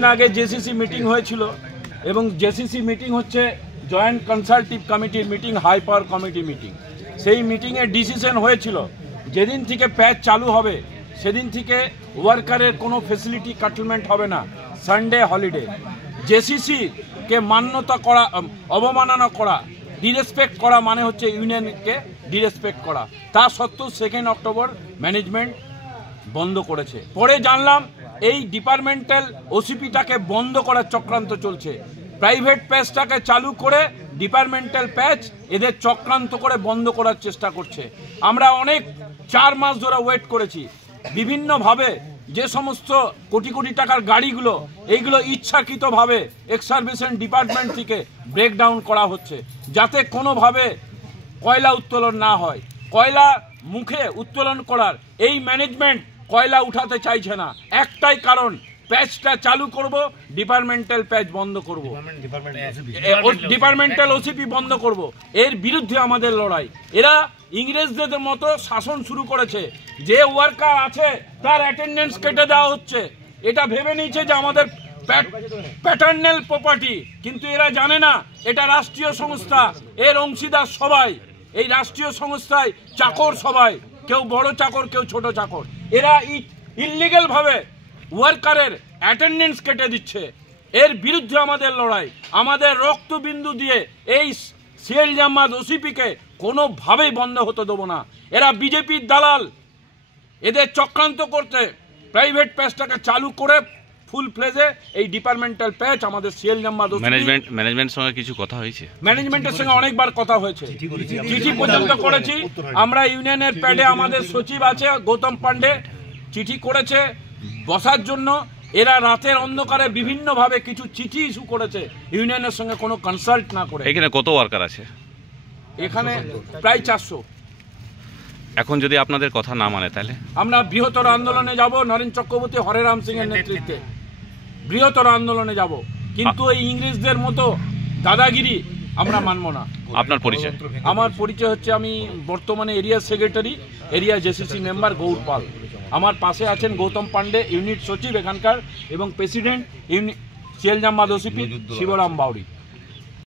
কিছুদিন আগে JCC meeting হয়েছিল এবং জেসিসি মিটিং হচ্ছে জয়েন্ট কনসালটিভ কমিটির meeting, high power committee meeting. সেই মিটিংয়ে ডিসিশন হয়েছিল যেদিন থেকে প্যাচ চালু হবে সেদিন থেকে ওয়ার্কারের কোনো ফেসিলিটি কাটলমেন্ট হবে না, সানডে হলিডে। জেসিসিকে মান্যতা করা, অবমাননা করা, ডিরেসপেক্ট করা মানে হচ্ছে ইউনিয়নকে ডিরেসপেক্ট করা। তা সত্ত্বেও 2 অক্টোবর ম্যানেজমেন্ট বন্ধ করেছে। পরে জানলাম এই ডিপার্টমেন্টাল ওসিপিটাকে বন্ধ করার চক্রান্ত চলছে। প্রাইভেট প্যাচটাকে চালু করে ডিপার্টমেন্টাল প্যাচ এদের চক্রান্ত করে বন্ধ করার চেষ্টা করছে। আমরা অনেক 4 মাস ধরে ওয়েট করেছি। বিভিন্নভাবে যে সমস্ত কোটি কোটি টাকার গাড়িগুলো, এইগুলো ইচ্ছাকৃতভাবে এক্সারভিশন ডিপার্টমেন্ট থেকে ব্রেকডাউন করা হচ্ছে যাতে কোনোভাবে কয়লা উত্তোলন না হয়। কয়লা মুখে উত্তোলন করার এই ম্যানেজমেন্ট কয়লা উঠাতে চাইছে না, একটাই কারণ, প্যাচটা চালু করব, ডিপার্টমেন্টাল প্যাচ বন্ধ করব, ডিপার্টমেন্টাল ওসিপি বন্ধ করব। এর বিরুদ্ধে আমাদের লড়াই। এরা ইংরেজদের মতো শাসন শুরু করেছে। যে ওয়ার্কার আছে তার অ্যাটেন্ডেন্স কেটে দেওয়া হচ্ছে। এটা ভেবে নিয়েছে যে আমাদের প্যাটার্নাল প্রপার্টি, কিন্তু এরা জানে না এটা রাষ্ট্রীয় সংস্থা, এর অংশীদার সবাই। এই রাষ্ট্রীয় সংস্থায় চাকর সবাই, কেউ বড় চাকর, কেউ ছোট চাকর। এরা ইললিগ্যাল ভাবে ওয়ার্কারের অ্যাটেন্ডেন্স কেটে দিচ্ছে। এর বিরুদ্ধে আমাদের লড়াই। আমাদের রক্তবিন্দু দিয়ে এই সিএল জামাত ওসিপিকে কোনোভাবেই বন্ধ হতে দেবো না। এরা বিজেপির দালাল। এদের চক্রান্ত করতে প্রাইভেট প্যাচটাকে চালু করে ফুল ফ্লেজে এই ডিপার্টমেন্টাল প্যাচ আমাদের সিএল জামাত ম্যানেজমেন্টের সঙ্গে কিছু কথা হয়েছে। ম্যানেজমেন্টের সঙ্গে অনেকবার কথা হয়েছে, চিঠি পর্যন্ত করেছি আমরা। ইউনিয়নের প্যাডে আমাদের সচিব আছে গৌতম পান্ডে, চিঠি করেছে বসার জন্য। এরা রাতের অন্ধকারে বিভিন্নভাবে কিছু চিঠি ইস্যু করেছে ইউনিয়নের সঙ্গে কোনো কনসাল্ট না করে। এখানে কত ওয়ার্কার আছে? এখানে প্রায় 400। এখন যদি আপনাদের কথা না মানে তাহলে আমরা বৃহত্তর আন্দোলনে যাব। নরেন চক্রবর্তী, হরেরাম সিং এর নেতৃত্বে বৃহত্তর আন্দোলনে যাব, কিন্তু এই ইংরেজদের মতো দাদাগিরি আমরা মানব না। আপনার পরিচয়? আমার পরিচয় হচ্ছে, আমি বর্তমানে area secretary, area JCC member Gour Pal. আমার পাশে আছেন গৌতম পান্ডে, ইউনিট সচিব এখানকার, এবং president CL Jamat OCP Shivram Bauri.